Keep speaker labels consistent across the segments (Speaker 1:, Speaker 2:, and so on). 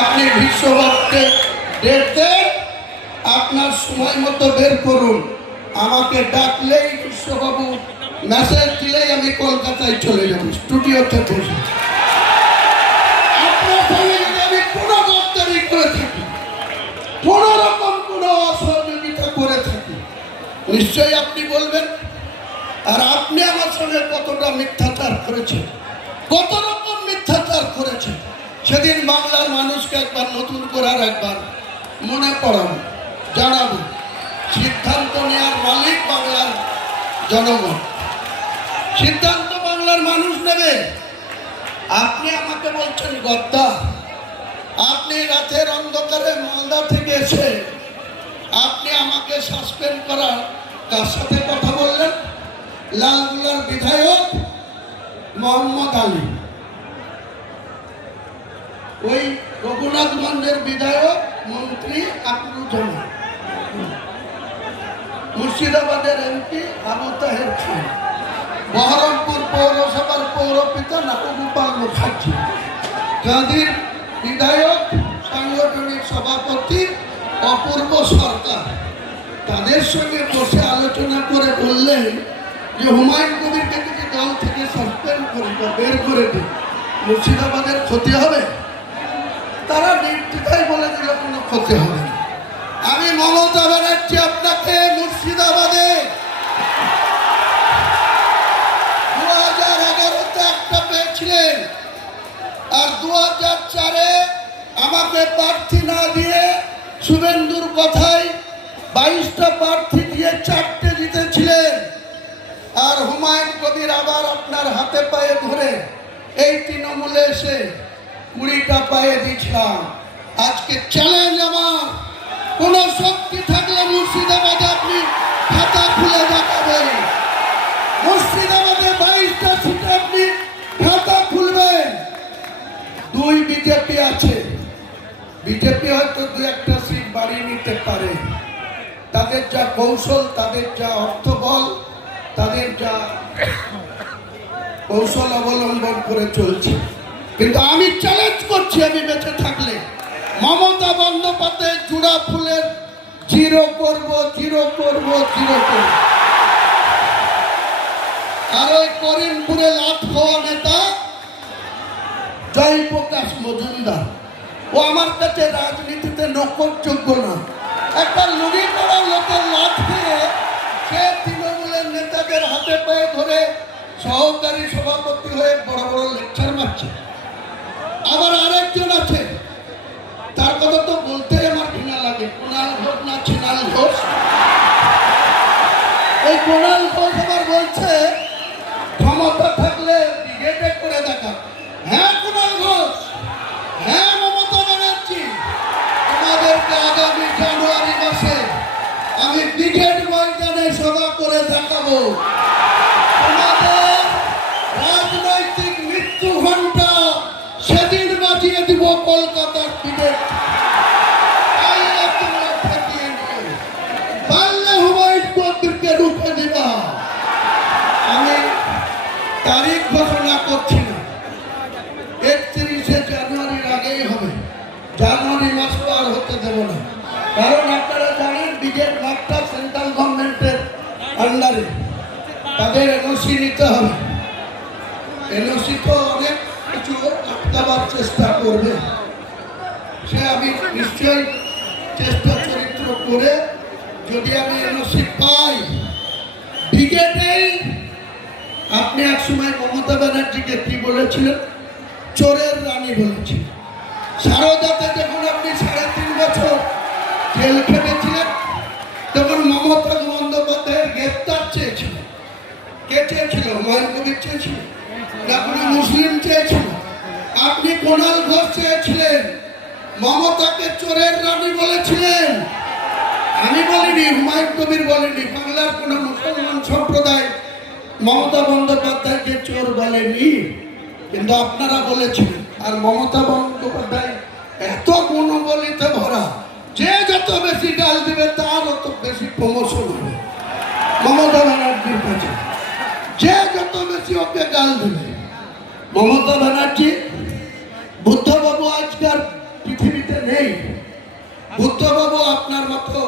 Speaker 1: আপনি বিশ্বভারতে দেন আপনার সময় মতো বের করুন। আমাকে ডাকলেই বিশ্ববাবু মেসেজ দিলেই আমি কলকাতায় চলে যাব, স্টুডিওতে যদি আমি কোনো করে থাকি। অসহযোগিতা করে থাকি। নিশ্চয়ই আপনি বলবেন, আর আপনি আমার সঙ্গে কতটা মিথ্যাচার করেছেন? কত রকম মিথ্যাচার করেছেন? সেদিন বাংলার মানুষকে একবার নতুন করার একবার মনে পড়াবো, জানাব। সিদ্ধান্ত নেওয়ার মালিক বাংলার জনগণ। সিদ্ধান্ত বাংলার মানুষ নেবে। আপনি আমাকে বলছেন, গদ্দা, আপনি রাতের অন্ধকারে মালদা থেকে এসে আপনি আমাকে সাসপেন্ড করার কার সাথে কথা বললেন? লালগুলার বিধায়ক মোহাম্মদ আলী। ওই রঘুনাথগঞ্জের বিধায়ক মন্ত্রী আকরুজ্জামান মুর্শিদাবাদের এমপি আবু তাহের খান। বহরমপুর পৌরসভার পৌরপিতা নাটগোপাল মুখার্জি। গান্ধীর বিধায়ক, সাংগঠনিক সভাপতি, অপূর্ব সরকার। তাদের সঙ্গে বসে আলোচনা করে বললেন যে, হুমায়ুন কবিরকে যদি দল থেকে সাসপেন্ড করি বা বের করে দিই মুর্শিদাবাদের ক্ষতি হবে? তারা নির্দ্বিধায় বলে দিল, কোনো ক্ষতি হবে না। আমি মমতা ব্যানার্জি আপনাকে মুর্শিদাবাদে দু হাজার এগারোতে একটা পেয়েছিলেন। আর দু হাজার চারে আমাকে প্রার্থী না দিয়ে শুভেন্দুর কথায় বাইশটা প্রার্থী দিয়ে চারটে জিতেছিলেন। আর হুমায়ুন কবির আবার আপনার হাতে পায়ে ধরে এই তৃণমূলে এসে কুড়িটা পায়ে দিয়েছিলাম আজকে চ্যালেঞ্জ আমার। কোন শক্তি থাকলে মুর্শিদাবাদে আপনি খাতা খুলে দেখাবেন। মুর্শিদাবাদে বাইশটা সিটে আপনি খাতা খুলবেন। দুই বিজেপি আছে। বিজেপি হয়তো দু একটা সিট বাড়িয়ে নিতে পারে। তাদের যা কৌশল, তাদের যা অর্থবল তাদের যা কৌশল অবলম্বন করে চলছে। কিন্তু আমি চ্যালেঞ্জ করছি আমি বেঁচে থাকলে। মমতা বন্দ্যোপাধ্যায় জুড়া ফুলের জিরো করব জিরো করব জিরো করব। আর ওই করিমপুরে লাভ খাওয়া নেতা জয়প্রকাশ মজুমদার। ও আমার কাছে রাজনীতিতে নকরযোগ্য না। একটা লুড়ি করা লোকের লাভ খেয়ে সে তৃণমূলের নেতাদের হাতে পায়ে ধরে সহকারী সভাপতি হয়ে বড় বড় লেকচার মারছে। আবার আরেকজন আছে। তার কথা তো বলতে আমার ঘৃণা লাগে। কুণাল ঘোষ না ছিনাল ঘোষ? এই কুণাল ঘোষ আবার বলছে, ক্ষমতা থাকলে ব্রিগেডে করে দেখা হ্যাঁ কুণাল ঘোষ? হ্যাঁ মমতা ব্যানার্জি। তোমাদেরকে আগামী জানুয়ারি মাসে আমি ব্রিগেড ময়দানে সভা করে দেখাবো। তোমাদের আর হতে দেব না। কারণ আপনারা জানেন বিজের ভাগটা সেন্ট্রাল গভর্নমেন্টের আন্ডারে তাদের এনওসি নিতে হবে। এনওসি তো অনেক কিছু আটকাবার চেষ্টা করবে। সে আমি নিশ্চয়ই চেষ্টা চরিত্র করে যদি আমি এনওসি পাই ব্রিগেডেই আপনি এক সময় মমতা ব্যানার্জিকে কি বলেছিলেন? চোরের রানী বলেছিলেন। সারদাতে যখন আপনি বছর জেল খেটেছিলেন। তখন মমতা বন্দ্যোপাধ্যায়ের গ্রেপ্তার চেয়েছিল। কে চেয়েছিল? হুমায়ুন কবির চেয়েছিল? না মুসলিম চেয়েছিল। আপনি কোনাল ঘোষ চেয়েছিলেন। মমতাকে চোরের রানী বলেছিলেন। আমি বলিনি, হুমায়ুন কবির বলেনি, বাংলার কোন মুসলমান সম্প্রদায় মমতা বন্দ্যোপাধ্যায়কে চোর বলেনি। কিন্তু আপনারা বলেছিলেন। আর মমতা বন্দ্যোপাধ্যায় গুণবলিতে ভরা। যে যত বেশি গাল দিবে তার অত বেশি প্রমোশন হবে। মমতা ব্যানার্জির কাছে। যে যত বেশি ওকে গাল দিবে। মমতা ব্যানার্জি, বুদ্ধবাবু আজকাল পৃথিবীতে নেই। বুদ্ধবাবু আপনার মতো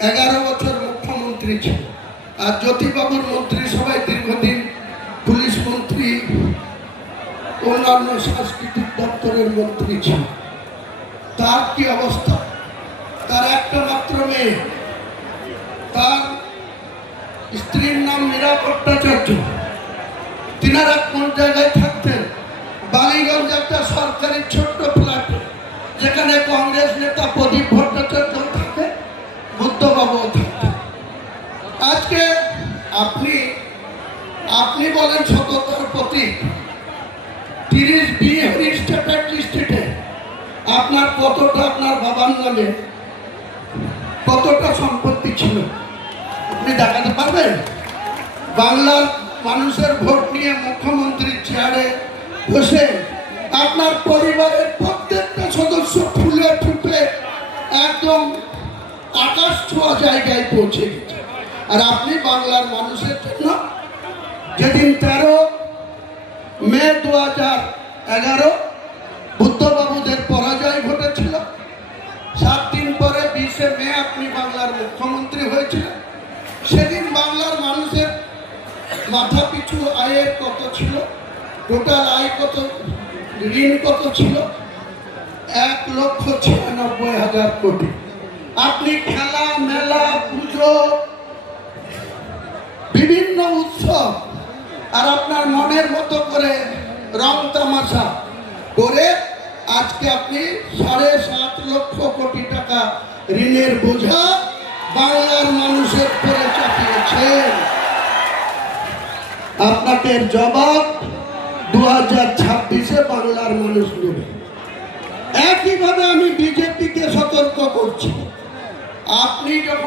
Speaker 1: এগারো বছর মুখ্যমন্ত্রী ছিল আর জ্যোতিবাবুর মন্ত্রী সবাই দীর্ঘদিন পুলিশ মন্ত্রী, অন্যান্য সাংস্কৃতিক দপ্তরের মন্ত্রী ছিল তার কি অবস্থা? তার একটা মাত্র মেয়ে। তার স্ত্রীর নাম মীরা ভট্টাচার্য। তিনারা কোন জায়গায় থাকতেন। বালিগঞ্জ একটা সরকারি ছোট্ট ফ্ল্যাট, যেখানে কংগ্রেস নেতা প্রদীপ ভট্টাচার্য থাকে বুদ্ধবাবু থাকতেন আজকে আপনি আপনি বলেন সততার প্রতীক তিরিশ বি স্টেটের ডিস্ট্রিক্টে আপনার কতটা আপনার বাবার নামে কতটা সম্পত্তি ছিল? আপনি দেখাতে পারবেন? বাংলার মানুষের ভোট নিয়ে মুখ্যমন্ত্রীর চেয়ারে বসে আপনার পরিবারের প্রত্যেকটা সদস্য ফুলে ফুটে একদম আকাশ ছোঁয়া জায়গায় পৌঁছে গেছে। আর আপনি বাংলার মানুষের জন্য যেদিন তেরো মে দু হাজার এগারো সেদিন বাংলার মানুষের মাথা পিছু আয়ের কত ছিল? টোটাল আয় কত? ঋণ কত ছিল? এক লক্ষ ছিয়ানব্বই হাজার কোটি। আপনি খেলা, মেলা, পুজো, বিভিন্ন উৎসব আর আপনার মনের মতো করে রং তামাশা করে আজকে আপনি সাড়ে সাত লক্ষ কোটি টাকা ঋণের বোঝা বাংলার মানুষের করে চাপিয়েছেন আপনাকে জবাব দু হাজার ছাব্বিশে বাংলার মানুষ নেবে। একইভাবে আমি বিজেপিকে সতর্ক করছি। আপনি যখন